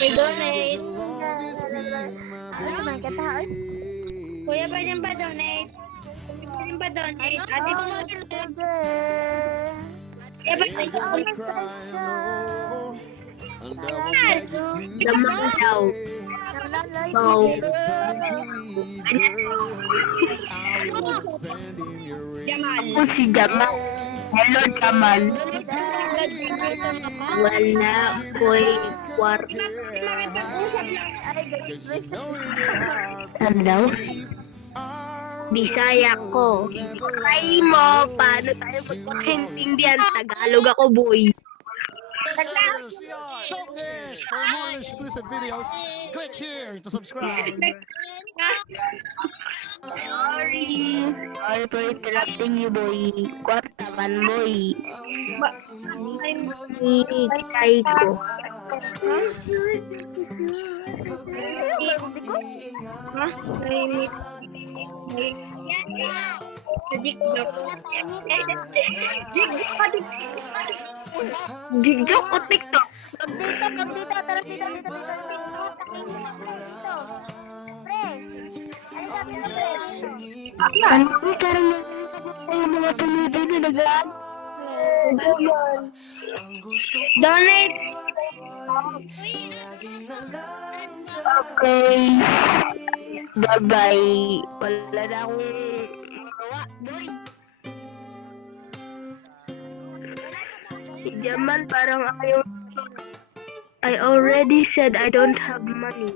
May donate. Ano naman kita, oy? Kuya, pwede ba donate? Pwede ba donate? Ate, kuya, pwede Naman daw. Wow. Jamal. Ako si Jamal. Hello, Jamal. Wala ko'y kwarto. Ano daw? Bisaya ko. Try mo, paano tayo magkakaintindihan? Tagalog ako, boy. Showcase! For more exclusive videos, click here to subscribe. Sorry for interrupting you, boy. Kwarta man, boy. Kitay ko. Ha? Jigjok o TikTok? Dito, tara dito. Pre, ano sabi mo, pre? Ano ko karang tayo mga tumitin na nagaan? Donate. Okay. Bye-bye. Wala na akong magawa, boy. Si Jamal parang ayaw. I already said I don't have money.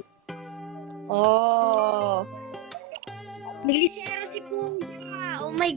Oh. Naglisero si Kuya. Oh my